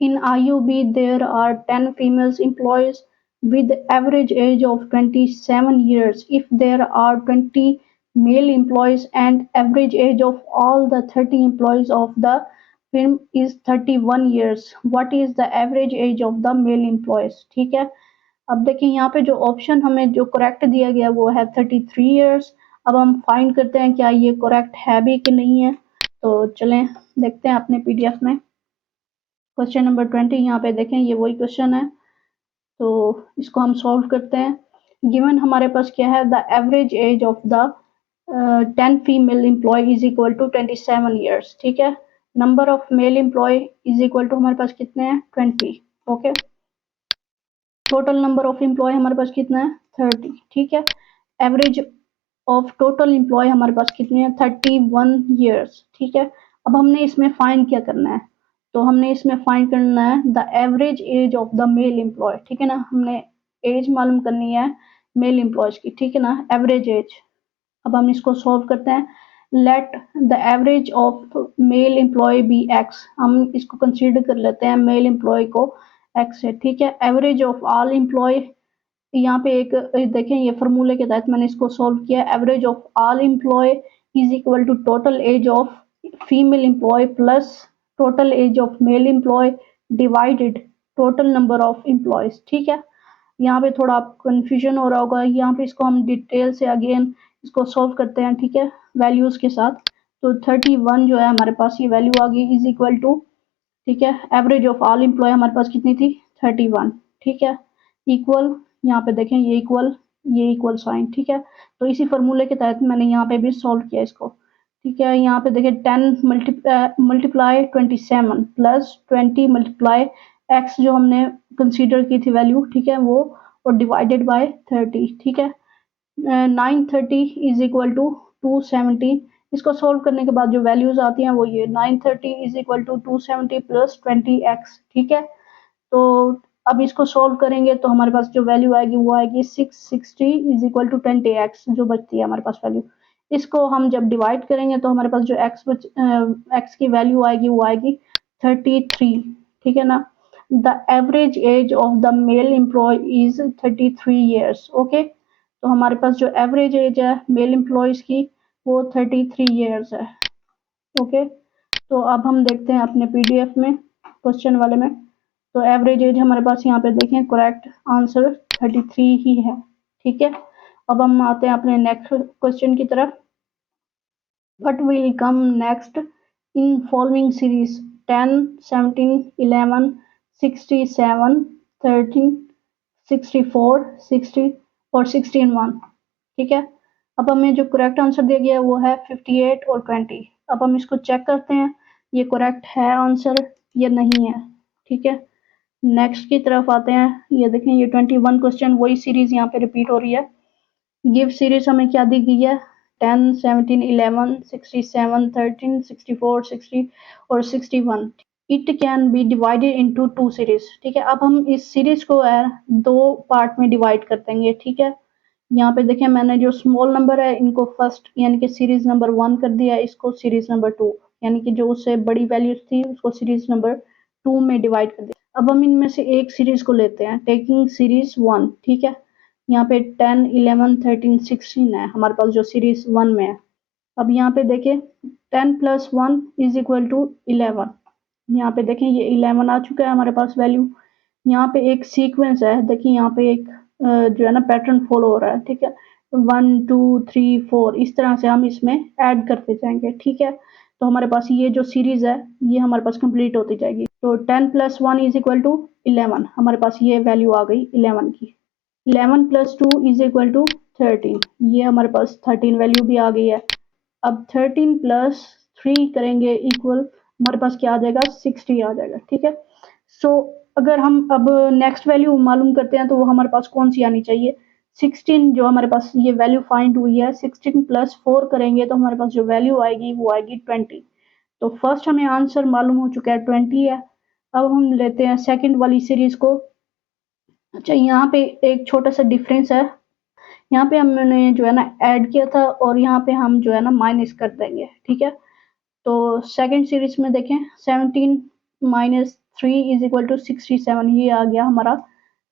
In IUB, there are 10 female employees with average age of 27 years. If there are 20 male employees and average age of all the 30 employees of the firm is 31 years, what is the average age of the male employees? ठीक है, अब देखिए यहाँ पे जो option हमें जो correct दिया गया वो है 33 इयर्स। अब हम फाइंड करते हैं क्या ये करेक्ट है भी कि नहीं है, तो चलें देखते हैं अपने पीडीएफ में। क्वेश्चन नंबर 20 यहाँ पे देखें ये वही क्वेश्चन है, तो इसको हम सॉल्व करते हैं। गिवन हमारे पास क्या है the average age of the 10 female employ is equal to 27 years, ठीक है। Number of male employ is equal to हमारे पास कितने हैं 20, okay. Total number of employ हमारे पास कितना है 30, ठीक है। एवरेज ऑफ टोटल एम्प्लॉय हमारे पास कितने हैं 31 ईयर्स, ठीक है। अब हमने इसमें फाइंड क्या करना है, तो हमने इसमें फाइंड करना है the average age of the male employ, ठीक है ना। हमने एज मालूम करनी है मेल एम्प्लॉयज की, ठीक है ना, एवरेज एज। अब हम इसको सॉल्व करते हैं। Let the average of male employ be x, हम इसको कंसीडर कर लेते हैं मेल एम्प्लॉय को एक्स है, ठीक है। एवरेज ऑफ ऑल एम्प्लॉय, यहाँ पे एक देखें ये फॉर्मूले के तहत मैंने इसको सॉल्व किया। Average of all employ is equal to total age of female employ plus total age of male employ divided total number of employees, ठीक है। यहाँ पे थोड़ा आपको कन्फ्यूजन हो रहा होगा, यहाँ पे इसको हम डिटेल से अगेन इसको सॉल्व करते हैं, ठीक है, वैल्यूज के साथ। तो 31 जो है हमारे पास ये वैल्यू आ गई इज इक्वल टू, ठीक है, एवरेज ऑफ ऑल एम्प्लॉय हमारे पास कितनी थी 31, ठीक है, इक्वल, यहाँ पे देखें ये इक्वल, ये इक्वल साइन, ठीक है। तो इसी फॉर्मूले के तहत मैंने यहाँ पे भी सॉल्व किया इसको, ठीक है। यहाँ पे देखें 10 मल्टीप्लाई 27 प्लस 20 मल्टीप्लाई एक्स जो हमने कंसीडर की थी वैल्यू, ठीक है, वो और डिवाइडेड बाय 30, ठीक है। 930 इज इक्वल टू 217। इसको सॉल्व करने के बाद जो वैल्यूज आती हैं वो ये 930 is equal to 270 plus 20x, ठीक है। तो अब इसको सॉल्व करेंगे तो हमारे पास जो वैल्यू आएगी वो आएगी 660 इज इक्वल टू 20x जो बचती है हमारे पास वैल्यू। इसको हम जब डिवाइड करेंगे तो हमारे पास जो x की वैल्यू आएगी वो आएगी 33, ठीक है ना। The average age of the male employ is 33 years, okay. तो हमारे पास जो एवरेज एज है मेल एम्प्लॉयज की वो 33 ईयर्स है, ओके। तो अब हम देखते हैं अपने पीडीएफ में क्वेश्चन वाले में, तो एवरेज एज हमारे पास यहाँ पे देखें करेक्ट आंसर 33 ही है, ठीक है। अब हम आते हैं अपने नेक्स्ट क्वेश्चन की तरफ। What will come next in following series 10, 17, 11, 67, 13, 64, 60 और 16 1, ठीक है। अब हमें जो करेक्ट आंसर दिया गया है वो है 58 और 20। अब हम इसको चेक करते हैं ये करेक्ट है आंसर या नहीं है, ठीक है। नेक्स्ट की तरफ आते हैं, ये देखें ये 21 क्वेश्चन वही सीरीज यहाँ पे रिपीट हो रही है। गिव सीरीज हमें क्या दी गई है 10, 17, 11, 67, 13, 64, 60 और 61। It can be divided into 2 series, ठीक है। अब हम इस सीरीज को दो पार्ट में डिवाइड कर देंगे, ठीक है। यहाँ पे देखें मैंने जो स्मॉल नंबर है इनको फर्स्ट यानी कि सीरीज नंबर 1 कर दिया, इसको सीरीज नंबर 2 यानी कि जो उससे बड़ी वैल्यूज थी उसको सीरीज नंबर 2 में डिवाइड कर दिया। अब हम इनमें से एक सीरीज को लेते हैं, टेकिंग सीरीज 1, ठीक है। यहाँ पे 10, 11, 13, 16 है हमारे पास जो सीरीज 1 में है। अब यहाँ पे देखें 10 + 1 = 11। यहाँ पे देखें ये 11 आ चुका है हमारे पास वैल्यू। यहाँ पे एक सीक्वेंस है, देखिए यहाँ पे एक जो है ना पैटर्न फॉलो हो रहा है, ठीक है। 1 2 3 4 इस तरह से हम इसमें ऐड करते जाएंगे, ठीक है। तो हमारे पास ये जो सीरीज है ये हमारे पास कंप्लीट होती जाएगी। तो 10 + 1 = 11, हमारे पास ये वैल्यू आ गई 11 की। 11 + 2 = 13, ये हमारे पास 13 वैल्यू भी आ गई है। अब 13 + 3 करेंगे इक्वल, हमारे पास क्या आ जाएगा 60 आ जाएगा, ठीक है। सो अगर हम अब नेक्स्ट वैल्यू मालूम करते हैं तो वो हमारे पास कौन सी आनी चाहिए, 16 जो हमारे पास ये वैल्यू फाइंड हुई है, 16 + 4 करेंगे तो हमारे पास जो वैल्यू आएगी वो आएगी 20। तो फर्स्ट हमें आंसर मालूम हो चुका है 20 है। अब हम लेते हैं सेकंड वाली सीरीज को। अच्छा यहाँ पे एक छोटा सा डिफरेंस है, यहाँ पे हमने जो है ना ऐड किया था और यहाँ पे हम जो है ना माइनस कर देंगे, ठीक है। तो सेकंड सीरीज में देखें 17 - 3 = 67, ये आ गया हमारा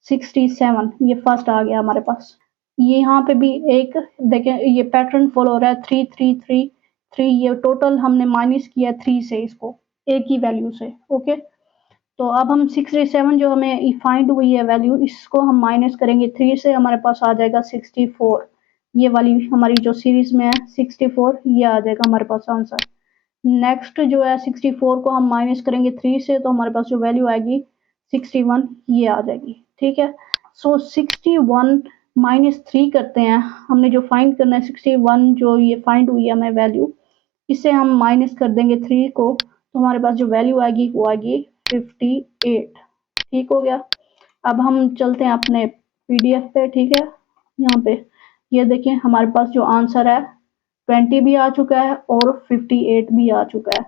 67, ये फर्स्ट आ गया हमारे पास। ये यहाँ पे भी एक देखें ये पैटर्न फॉलो हो रहा है 3 3 3 3, ये टोटल हमने माइनस किया 3 से इसको एक ही वैल्यू से, ओके। तो अब हम 67 जो हमें फाइंड हुई है वैल्यू, इसको हम माइनस करेंगे 3 से, हमारे पास आ जाएगा 64। ये वाली हमारी जो सीरीज में है 64, ये आ जाएगा हमारे पास आंसर। नेक्स्ट जो है 64 को हम माइनस करेंगे 3 से, तो हमारे पास जो वैल्यू आएगी 61, ये आ जाएगी, ठीक है। सो 61 - 3 करते हैं, हमने जो फाइंड करना है 61 जो ये फाइंड हुई है हमें वैल्यू, इसे हम माइनस कर देंगे 3 को, तो हमारे पास जो वैल्यू आएगी वो आएगी 58, ठीक हो गया। अब हम चलते हैं अपने पीडीएफ पे, ठीक है। यहाँ पे ये देखें हमारे पास जो आंसर है 20 भी आ चुका है और 58 भी आ चुका है।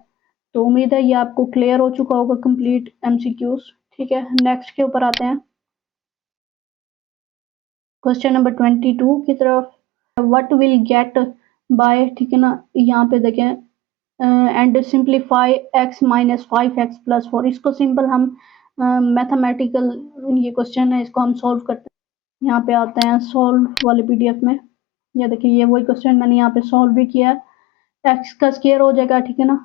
तो उम्मीद है ये आपको क्लियर हो चुका होगा कंप्लीट एमसीक्यूज, ठीक है। नेक्स्ट के ऊपर आते हैं, क्वेश्चन नंबर 22 की तरफ। व्हाट विल गेट बाय, ठीक है ना। यहाँ पे देखें एंड सिंप्लीफाई x - 5x + 4, इसको सिंपल हम मैथमेटिकल ये क्वेश्चन है, इसको हम सॉल्व करते हैं। यहाँ पे आते हैं सॉल्व वाले पीडीएफ में, ये देखिए ये वही क्वेश्चन मैंने यहाँ पे सॉल्व भी किया है। x का स्क्वायर हो जाएगा, ठीक है ना।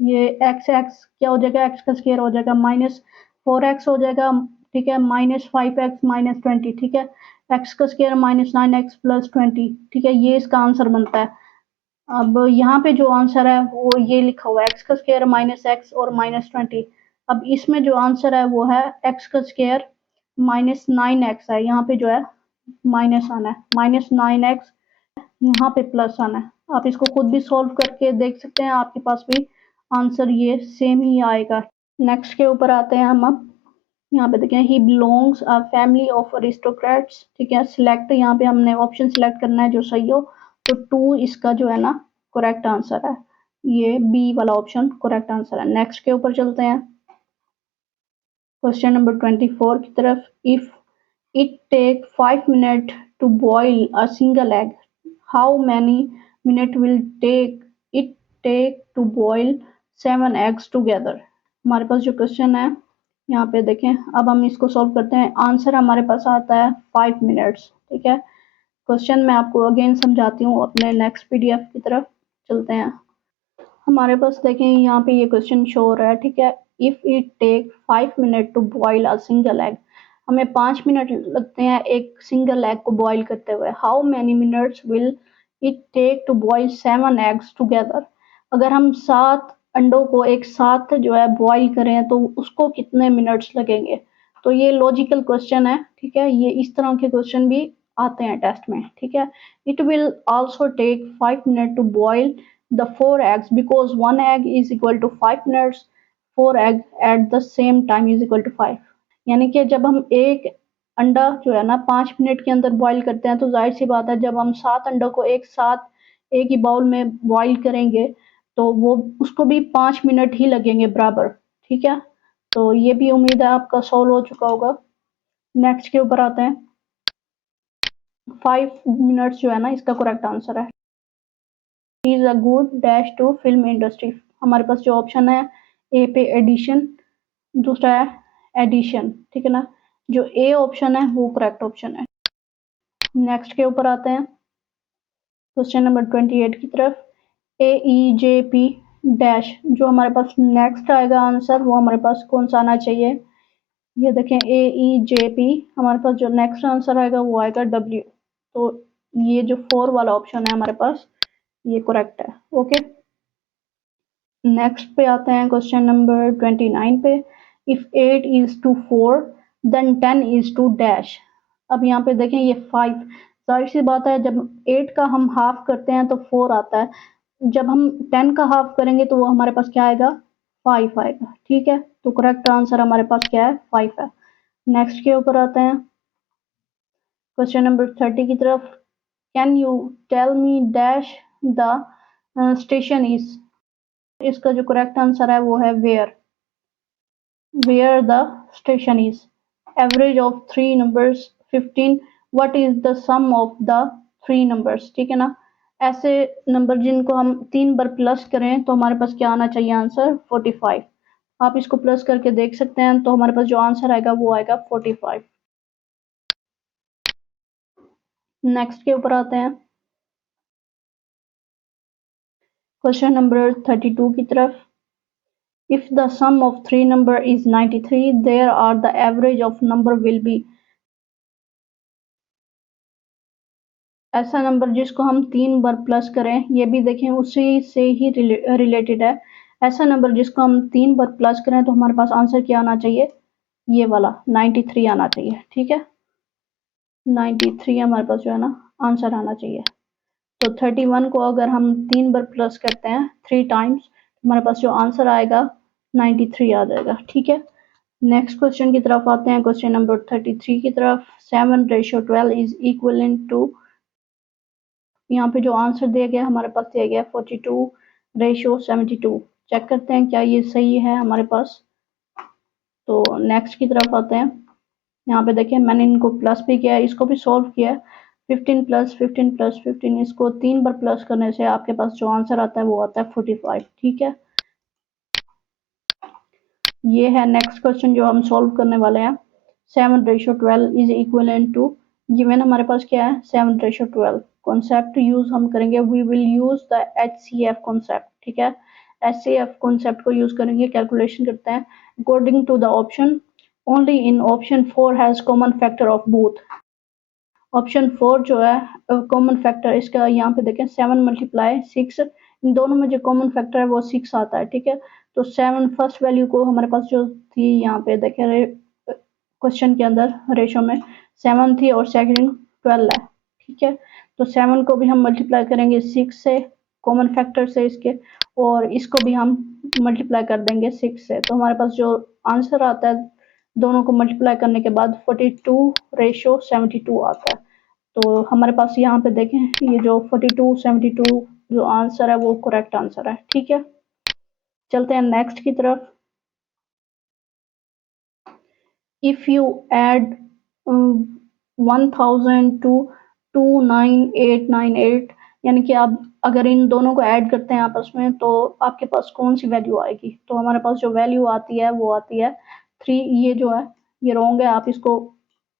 ये x x क्या हो जाएगा, x का स्क्वायर हो जाएगा -4x हो जाएगा, ठीक है। -5x - 20, ठीक है। x का स्क्वायर -9x + 20, ठीक है, ये इसका आंसर बनता है। अब यहाँ पे जो आंसर है वो ये लिखा हुआ है x का स्क्वायर -x और -20। अब इसमें जो आंसर है वो है x का स्क्वायर -9x है, यहाँ पे जो है माइनस आना है, -9x यहाँ पे प्लस आना है। आप इसको खुद भी सॉल्व करके देख सकते हैं, आपके पास भी आंसर ये सेम ही आएगा। नेक्स्ट के ऊपर आते हैं हम अब। यहाँ पे देखें he belongs a family of aristocrats, ठीक है। सिलेक्ट, यहाँ पे हमने ऑप्शन सिलेक्ट करना है जो सही हो, तो 2 इसका जो है ना करेक्ट आंसर है, ये बी वाला ऑप्शन करेक्ट आंसर है। नेक्स्ट के ऊपर चलते हैं, क्वेश्चन नंबर 24 की तरफ। If it take 5 minute to boil a single egg, how many minute will it take to boil 7 eggs together. हमारे पास जो क्वेश्चन है यहाँ पे देखें, अब हम इसको सॉल्व करते हैं। आंसर हमारे पास आता है 5 मिनट्स, ठीक है। क्वेश्चन मैं आपको अगेन समझाती हूँ, अपने नेक्स्ट पीडीएफ की तरफ चलते हैं। हमारे पास देखें यहाँ पे ये क्वेश्चन शो हो रहा है, ठीक है। If it take 5 minute to boil a single egg, हमें 5 मिनट लगते हैं एक सिंगल एग को बॉईल करते हुए। How many minutes will it take to boil 7 eggs together, अगर हम 7 अंडों को एक साथ जो है बॉईल करें तो उसको कितने मिनट्स लगेंगे। तो ये लॉजिकल क्वेश्चन है, ठीक है। ये इस तरह के क्वेश्चन भी आते हैं टेस्ट में, ठीक है। It will also take 5 minute to boil the 4 eggs because 1 egg is equal to 5 minutes, 4 egg at the same time is equal to 5। यानी कि जब हम एक अंडा जो है ना 5 मिनट के अंदर बॉईल करते हैं, तो जाहिर सी बात है जब हम 7 अंडों को एक साथ एक ही बाउल में बॉईल करेंगे तो वो उसको भी 5 मिनट ही लगेंगे बराबर, ठीक है। तो ये भी उम्मीद है आपका सॉल्व हो चुका होगा। नेक्स्ट के ऊपर आते हैं, 5 मिनट्स जो है ना इसका करेक्ट आंसर है। Is a good dash to film industry. हमारे पास जो ऑप्शन है ए पे एडिशन, दूसरा है एडिशन, ठीक है ना। जो ए ऑप्शन है वो करेक्ट ऑप्शन है। नेक्स्ट के ऊपर आते हैं क्वेश्चन नंबर 28 की तरफ। ए ई जे पी डैश, जो हमारे पास नेक्स्ट आएगा आंसर वो हमारे पास कौन सा आना चाहिए। ये देखें ए ई जे पी, हमारे पास जो नेक्स्ट आंसर आएगा वो आएगा डब्ल्यू। तो ये जो 4 वाला ऑप्शन है हमारे पास ये करेक्ट है। ओके, नेक्स्ट पे आते हैं क्वेश्चन नंबर 29 पे। If 8 is to 4 then 10 is to dash. अब यहाँ पे देखें ये 5, जाहिर सी बात है जब 8 का हम हाफ करते हैं तो 4 आता है, जब हम 10 का हाफ करेंगे तो वो हमारे पास क्या आएगा, 5 आएगा। ठीक है, तो करेक्ट आंसर हमारे पास क्या है, 5 है। नेक्स्ट के ऊपर आते हैं क्वेश्चन नंबर 30 की तरफ। Can you tell me dash the station is. इसका जो करेक्ट आंसर है वो है where the station is. Average of 3 numbers 15, what is the sum of the 3 numbers. ठीक है ना, ऐसे नंबर जिनको हम 3 बार प्लस करें तो हमारे पास क्या आना चाहिए आंसर, 45। आप इसको प्लस करके देख सकते हैं, तो हमारे पास जो आंसर आएगा वो आएगा 45। नेक्स्ट के ऊपर आते हैं क्वेश्चन नंबर 32 की तरफ। If the sum of 3 number is 93, there are the average of number will be। ऐसा नंबर जिसको हम 3 बार प्लस करें, ये भी देखें उसी से ही रिलेटेड है। ऐसा नंबर जिसको हम 3 बार प्लस करें तो हमारे पास आंसर क्या आना चाहिए, ये वाला 93 आना चाहिए। ठीक है, 93 हमारे पास जो है ना आंसर आना चाहिए। तो 31 को अगर हम 3 बार प्लस करते हैं 3 टाइम्स, हमारे पास जो आंसर आएगा 93 आ जाएगा। ठीक है, नेक्स्ट क्वेश्चन की तरफ आते हैं क्वेश्चन नंबर 33 की तरफ। 7/12 इज इक्वल टू, यहाँ पे जो आंसर दिया गया हमारे पास दिया गया 42/72। चेक करते हैं क्या ये सही है हमारे पास। तो नेक्स्ट की तरफ आते हैं, यहाँ पे देखिए मैंने इनको प्लस भी किया है, इसको भी सॉल्व किया है। 15 प्लस 15 प्लस 15, इसको 3 बार प्लस करने से आपके पास जो आंसर आता है वो आता है 45। ठीक है, ये है नेक्स्ट क्वेश्चन जो हम सॉल्व करने वाले हैं। 7/12 इज इक्वल टू, गिवन हमारे पास क्या है 7/12। कॉन्सेप्ट यूज हम करेंगे, we will use the HCF concept. ठीक है, HCF कॉन्सेप्ट को यूज करेंगे, कैलकुलेशन करते हैं according to the option. Only in option 4 has common factor of both. Option 4 जो है कॉमन फैक्टर इसका, यहाँ पे देखें 7 × 6, इन दोनों में जो कॉमन फैक्टर है वो 6 आता है। ठीक है, तो 7 फर्स्ट वैल्यू को हमारे पास जो थी यहाँ पे देखें क्वेश्चन के अंदर रेशो में 7 थी और सेकंड 12 है। ठीक है, तो 7 को भी हम मल्टीप्लाई करेंगे 6 से, कॉमन फैक्टर से इसके, और इसको भी हम मल्टीप्लाई कर देंगे 6 से। तो हमारे पास जो आंसर आता है दोनों को मल्टीप्लाई करने के बाद 42/72 आता है। तो हमारे पास यहाँ पे देखें ये जो 42/72 जो आंसर है वो करेक्ट आंसर है। ठीक है, चलते हैं नेक्स्ट की तरफ। इफ यू एड 1000 टू 29898, यानी कि आप अगर इन दोनों को ऐड करते हैं आपस में तो आपके पास कौन सी वैल्यू आएगी। तो हमारे पास जो वैल्यू आती है वो आती है 3। ये जो है ये रॉन्ग है, आप इसको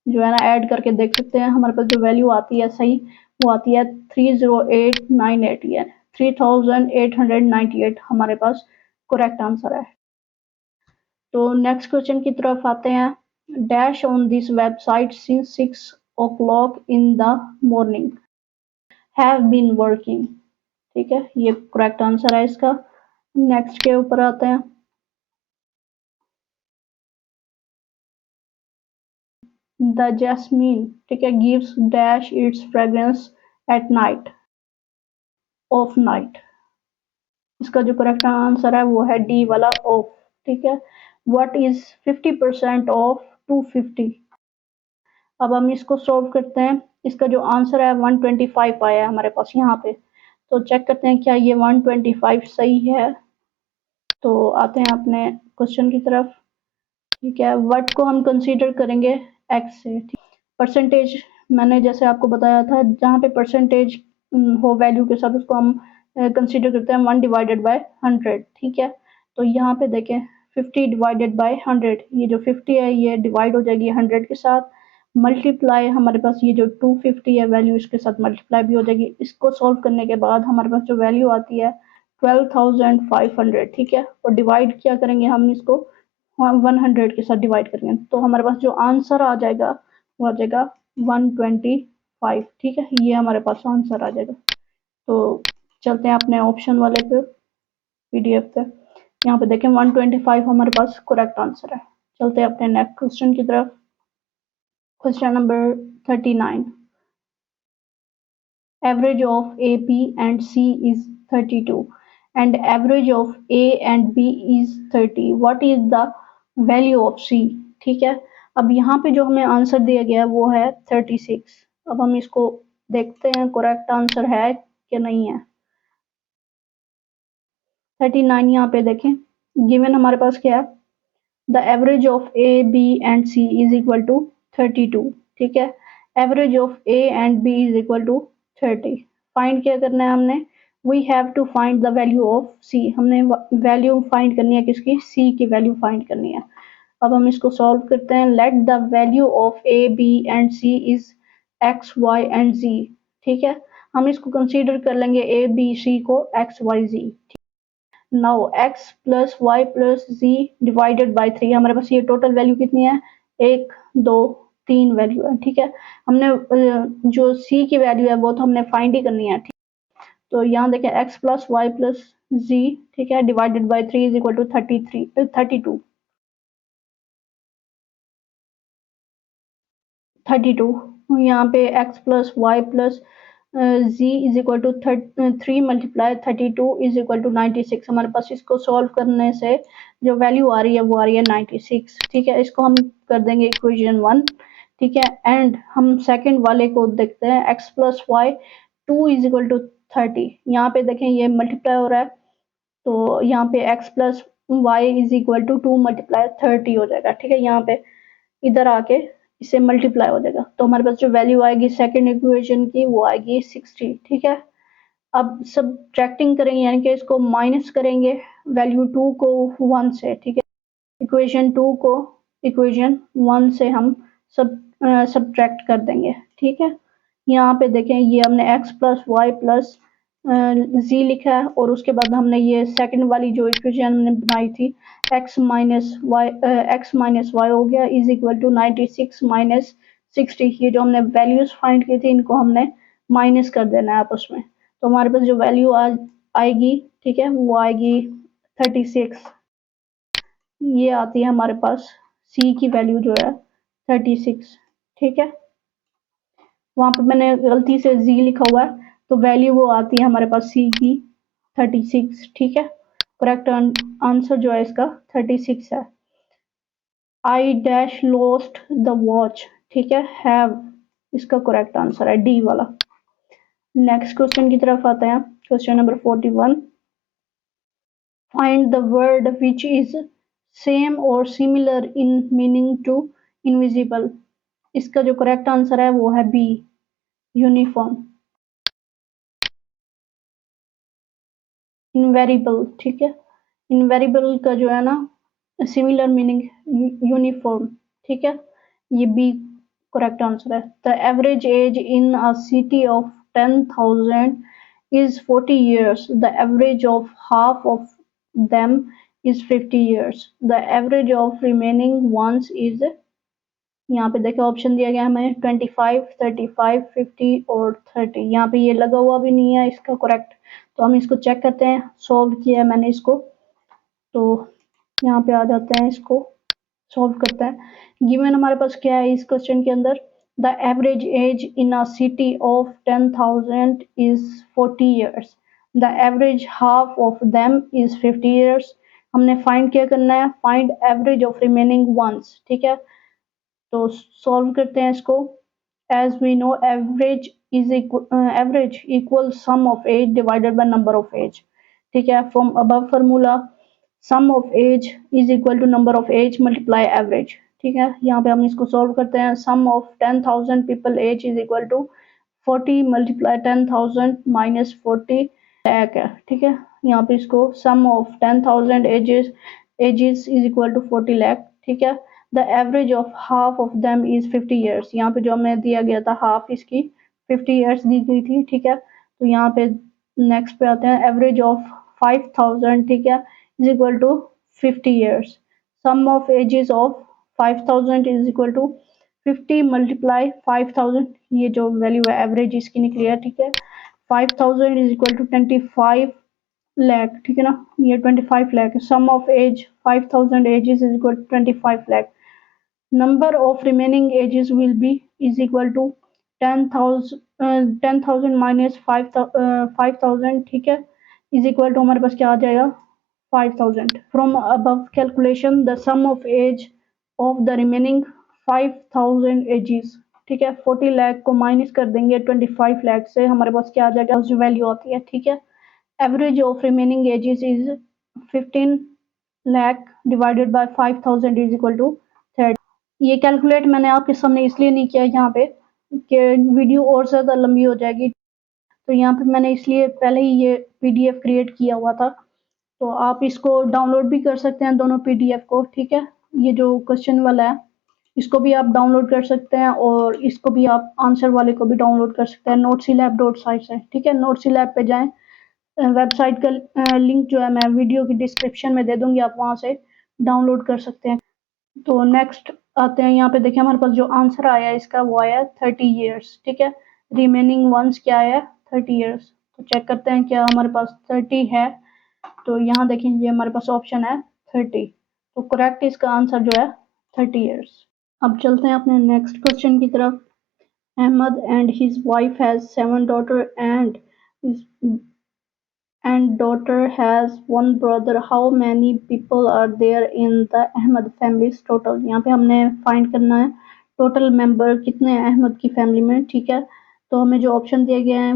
जो है ना ऐड करके देख सकते हैं। हमारे पास जो वैल्यू आती है सही वो आती है 30898, यानी 3898 हमारे पास करेक्ट आंसर है। तो नेक्स्ट क्वेश्चन की तरफ आते हैं। Dash on this website since 6 o'clock in the morning have been working. ठीक है, ये करेक्ट आंसर है इसका। नेक्स्ट के ऊपर आते हैं। द जैस्मीन, ठीक है, gives dash it's fragrance at night of night. इसका जो करेक्ट आंसर है वो है डी वाला ऑफ। ठीक है, व्हाट इज 50% ऑफ 250। अब हम इसको सॉल्व करते हैं, इसका जो आंसर है 125 आया है हमारे पास यहाँ पे। तो चेक करते हैं क्या ये 125 सही है। तो आते हैं अपने क्वेश्चन की तरफ। ठीक है, व्हाट को हम कंसीडर करेंगे एक्स से। परसेंटेज मैंने जैसे आपको बताया था, जहाँ पे परसेंटेज हो वैल्यू के साथ, उसको हम कंसीडर करते हैं 1 डिवाइडेड बाय 100, ठीक है। तो यहाँ पे देखें 50 डिवाइडेड बाय 100, ये जो 50 है ये डिवाइड हो जाएगी 100 के साथ, मल्टीप्लाई हमारे पास ये जो 250 है वैल्यू इसके साथ मल्टीप्लाई भी हो जाएगी। इसको सॉल्व करने के बाद हमारे पास जो वैल्यू आती है 12,500, ठीक है। और डिवाइड क्या करेंगे हम इसको 100 के साथ डिवाइड करेंगे, तो हमारे पास जो आंसर आ जाएगा वो आ जाएगा 125, ठीक है। ये हमारे पास आंसर आ जाएगा। तो चलते हैं अपने ऑप्शन वाले पे, पीडीएफ पे। यहाँ पे देखें 125 हमारे पास करेक्ट आंसर है। चलते हैं अपने नेक्स्ट क्वेश्चन की तरफ। Question number 39, average of A, B and C is 32 and average of A and B is 30. What is the value of C? ठीक है। अब यहाँ पे जो हमें आंसर दिया गया है वो है 36। अब हम इसको देखते हैं करेक्ट आंसर है कि नहीं है। 39 यहाँ पे देखें, गिवन हमारे पास क्या है, the average of A B and C is equal to 32, ठीक है। Average of A and B is equal to 30। Find क्या करना है हमने, we have to find the value of C. हमने वैल्यू फाइंड करनी है किसकी, सी की वैल्यू फाइंड करनी है। अब हम इसको सॉल्व करते हैं। Let the value of A B and C is X Y and Z, ठीक है। हम इसको कंसीडर कर लेंगे ए बी सी को x y z. Now x plus y plus z divided by 3, हमारे पास ये टोटल वैल्यू कितनी है, 1 2 3 वैल्यू है, ठीक है। हमने जो c की वैल्यू है वो तो हमने फाइंड ही करनी है, ठीक। तो यहाँ देखें x plus y plus z, ठीक है, divided by 3 is equal to 32। 32 यहाँ पे x plus y plus z is equal to 3 multiply 32 is equal to 96। हमारे पास इसको सॉल्व करने से जो वैल्यू आ रही है वो आ रही है 96, ठीक है। इसको हम कर देंगे इक्वेशन 1, ठीक है। एंड हम सेकंड वाले को देखते हैं, x plus y 2 is equal to 30। यहाँ पे देखें ये मल्टीप्लाई हो रहा है, तो यहाँ पे x plus y is equal to 2 multiply 30 हो जाएगा, ठीक है। यहाँ पे इधर आके इसे मल्टीप्लाई हो जाएगा, तो हमारे पास जो वैल्यू आएगी सेकंड इक्वेशन की वो आएगी 60, ठीक है। अब सब्ट्रैक्टिंग करेंगे, यानी कि इसको माइनस करेंगे वैल्यू 2 को 1 से, ठीक है। इक्वेशन 2 को इक्वेशन 1 से हम सब्ट्रैक्ट कर देंगे, ठीक है। यहाँ पे देखें ये हमने x प्लस वाई प्लस जी लिखा है, और उसके बाद हमने ये सेकंड वाली जो इक्वेशन हमने बनाई थी x माइनस वाई हो गया इज इक्वल टू 96 माइनस 60। ये जो हमने वैल्यूज फाइंड की थी इनको हमने माइनस कर देना है आपस में, तो हमारे पास जो वैल्यू आएगी, ठीक है, वो आएगी 36। ये आती है हमारे पास c की वैल्यू जो है 36, ठीक है। वहां पे मैंने गलती से z लिखा हुआ है, तो वैल्यू वो आती है हमारे पास c की 36, ठीक है। करेक्ट आंसर जो है इसका 36 है। I dash lost the watch, ठीक है, हैव इसका करेक्ट आंसर है डी वाला। नेक्स्ट क्वेश्चन की तरफ आते हैं, question number 41, find the word which is same और similar in meaning to invisible. इसका जो करेक्ट आंसर है वो है बी, यूनिफॉर्म। इनवेरिबल, ठीक है, इनवेरिबल का जो है ना सिमिलर मीनिंग यूनिफॉर्म, ठीक है। ये बी करेक्ट आंसर है। The average age in a city of 10,000 is 40 years. The average of half of them is 50 years. The average of remaining ones is, यहाँ पे देखो ऑप्शन दिया गया हमें 25, 35, 50 और 30। यहाँ पे ये लगा हुआ भी नहीं है इसका करेक्ट, तो हम इसको चेक करते हैं। सॉल्व किया है मैंने इसको, तो यहाँ पे आ जाते हैं, इसको सॉल्व करते हैं। गिवन हमारे पास क्या है इस क्वेश्चन के अंदर, the average age in a city of 10,000 is 40 years. The average half of them is 50 years. हमने फाइंड क्या करना है, find average of remaining ones, ठीक है। तो सॉल्व करते हैं इसको। As we know average equal sum of age divided by number of age, ठीक है। From above formula sum of age is equal to number of age multiply average, ठीक है। यहाँ पे हम इसको सॉल्व करते हैं। Sum of 10,000 people age is equal to 40 multiply 10,000 minus 40 lakh है, ठीक है। यहाँ पे इसको sum of 10,000 ages is equal to 40 lakh, ठीक है। The average of half of them is 50 years. यहाँ पे जो हमें दिया गया था हाफ इसकी 50 ईयर्स दी गई थी, ठीक है। तो यहाँ पे नेक्स्ट पे आते हैं। एवरेज ऑफ 5,000, ठीक है, is equal to 50 years. Sum of ages of 5,000 is equal to 50 multiply 5,000, ये जो वैल्यू है एवरेज इसकी निकली है, ठीक है। 5,000 इज इक्वल टू 25 लाख, ठीक है ना, ये 25 lakh. Sum of age 5,000 ages is equal to 25 lakh. Number of remaining ages will be is equal to 10,000 minus 5,000, ठीक है, इज इक्वल टू हमारे पास क्या आ जाएगा 5,000। From above calculation the sum of age of the remaining 5,000 ages, ठीक है। 40 लाख को माइनस कर देंगे 25 लाख से, हमारे पास क्या आ जाएगा जो वैल्यू आती है, ठीक है। Average of remaining ages is 15 lakh divided by 5,000 is equal to 30। ये कैलकुलेट मैंने आपके सामने इसलिए नहीं किया यहाँ पे कि वीडियो और ज़्यादा लंबी हो जाएगी, तो यहाँ पे मैंने इसलिए पहले ही ये पीडीएफ क्रिएट किया हुआ था। तो आप इसको डाउनलोड भी कर सकते हैं दोनों पीडीएफ को, ठीक है। ये जो क्वेश्चन वाला है इसको भी आप डाउनलोड कर सकते हैं और इसको भी आप आंसर वाले को भी डाउनलोड कर सकते हैं noteslab.site से, ठीक है। noteslab पे जाएं, वेबसाइट का लिंक जो है मैं वीडियो की डिस्क्रिप्शन में दे दूंगी, आप वहां से डाउनलोड कर सकते हैं। तो नेक्स्ट आते हैं, यहाँ पे देखिए हमारे पास जो आंसर आया है इसका वो आया 30 ईयर्स, ठीक है। रिमेनिंग वंस क्या आया 30 ईयर्स। तो चेक करते हैं क्या हमारे पास 30 है। तो यहाँ देखें ये हमारे पास ऑप्शन है 30, तो करेक्ट इसका आंसर जो है 30 ईयर्स। अब चलते हैं अपने नेक्स्ट क्वेश्चन की तरफ। Ahmed and his wife has 7 daughter and daughter has one brother. How many people are there in the Ahmed family's total? यहाँ पे हमने फाइंड करना है टोटल मेंबर कितने हैं अहमद की फैमिली में, ठीक है। तो हमें जो ऑप्शन दिए गए हैं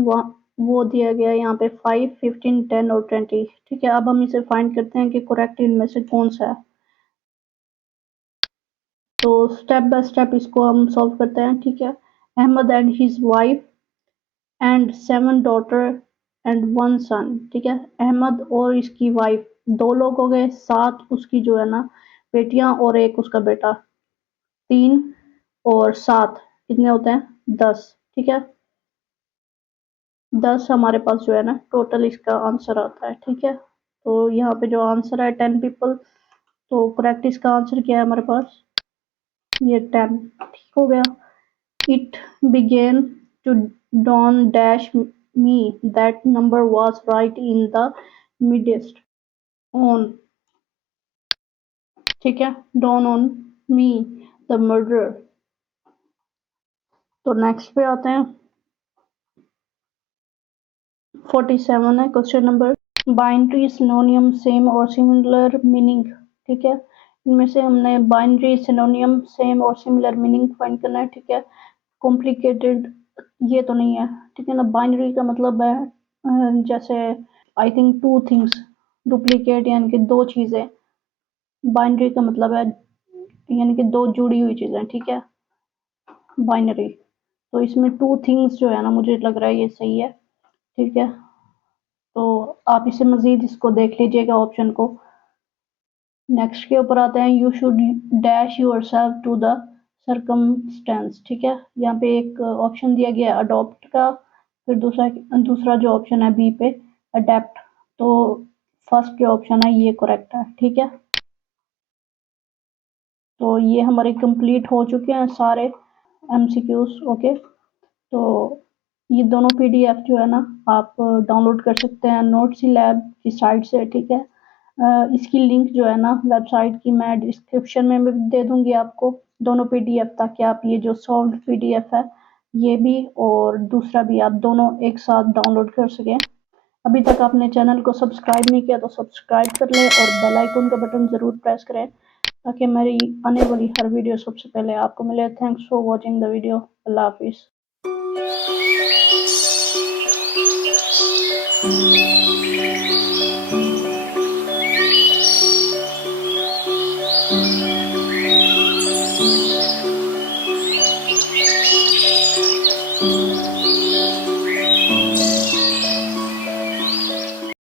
वो दिया गया है यहाँ पे 5, 15, 10 और 20, ठीक है। अब हम इसे फाइंड करते हैं कि करेक्ट इनमें से कौन सा है। तो स्टेप बाय स्टेप इसको हम सॉल्व करते हैं, ठीक है। Ahmed and his wife and 7 daughter and 1 son, ठीक है। अहमद और इसकी वाइफ 2 लोग हो गए, 7 उसकी जो है ना बेटियां और 1 उसका बेटा, 3 और 7 कितने होते हैं 10, ठीक है। 10 हमारे पास जो है ना टोटल इसका आंसर आता है, ठीक है। तो यहाँ पे जो आंसर है 10 पीपल, तो करेक्ट इसका आंसर क्या है हमारे पास ये 10, ठीक हो गया। It began to dawn dash me that number was right in the midst on, ठीक है, dawn on me the murderer। तो नेक्स्ट पे आते हैं 47 है क्वेश्चन नंबर। बाइनरी सिनोनियम सेम और सिमिलर मीनिंग, ठीक है। इनमें से हमने बाइनरी सिनोनियम सेम और सिमिलर मीनिंग फाइंड करना है, ठीक है। कॉम्प्लिकेटेड ये तो नहीं है, ठीक है ना। बाइनरी का मतलब है जैसे आई थिंक 2 थिंग्स, डुप्लीकेट यानी कि 2 चीजें। बाइनरी का मतलब है यानी कि 2 जुड़ी हुई चीजें, ठीक है, बाइनरी। तो इसमें 2 थिंग्स जो है ना मुझे लग रहा है ये सही है, ठीक है। तो आप इसे मजीद इसको देख लीजिएगा ऑप्शन को। नेक्स्ट के ऊपर आते हैं। You should dash yourself to the circumstances, ठीक है। यहाँ पे एक ऑप्शन दिया गया अडॉप्ट का, फिर दूसरा जो ऑप्शन है बी पे अडेप्ट। तो फर्स्ट जो ऑप्शन है ये करेक्ट है, ठीक है। तो ये हमारे कंप्लीट हो चुके हैं सारे एमसीक्यूज, ओके। तो ये दोनों पीडीएफ जो है ना आप डाउनलोड कर सकते हैं नोट्सलैब की साइट से, ठीक है। इसकी लिंक जो है ना वेबसाइट की मैं डिस्क्रिप्शन में भी दे दूंगी आपको, दोनों पीडीएफ, ताकि आप ये जो सॉल्व पीडीएफ है ये भी और दूसरा भी आप दोनों एक साथ डाउनलोड कर सकें। अभी तक आपने चैनल को सब्सक्राइब नहीं किया तो सब्सक्राइब कर लें और बेल आइकन का बटन ज़रूर प्रेस करें ताकि मेरी आने वाली हर वीडियो सबसे पहले आपको मिले। Thanks for watching the video. अल्लाह हाफिज़।